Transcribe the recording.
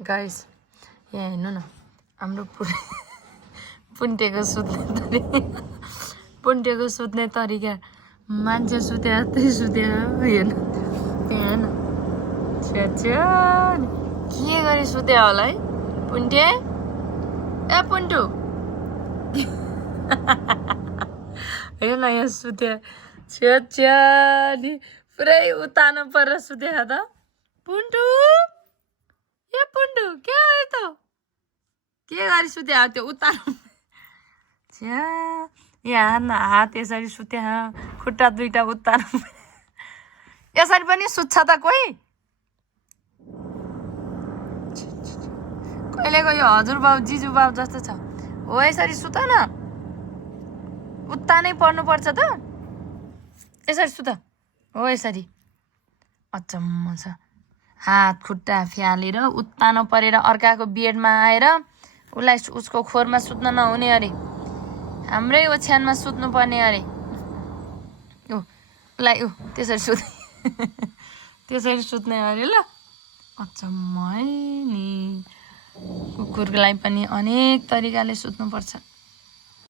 guys यहाँ हेर्नु न हाम्रो पुन्टेको सुत्ने तरिका मान्छे सुत्या त्यही सुत्या हेर्नु त्यहाँ न छ्या के गरी सुत्या होला है पुन्टे ए पुन्टु हेर न यहाँ सुत्या छ्या नि पुरै उतानो परेर सुत्या त पुन्टु ए पुन्टु के आयो त के गरी सुत्या त्यो उतानो छ्या यहाँ हात यसरी सुत्या खुट्टा दुईटा उतानो यसरी पनि सुत्छ त कोही कहिलेको यो हजुरबाउ जिजुबाउ जस्तो छ हो यसरी सुत न उत्तानै पर्नुपर्छ त यसरी सुत हो यसरी अचम्म छ हात खुट्टा फ्यालेर उत्तानो परेर अर्काको बेडमा आएर उसलाई उसको खोरमा सुत्न नहुने अरे हाम्रै ओछ्यानमा सुत्नुपर्ने अरे उसलाई त्यसरी सुत्ने अरे ल अचम्म है नि कुकुरलाई पनि अनेक तरिकाले सुत्नुपर्छ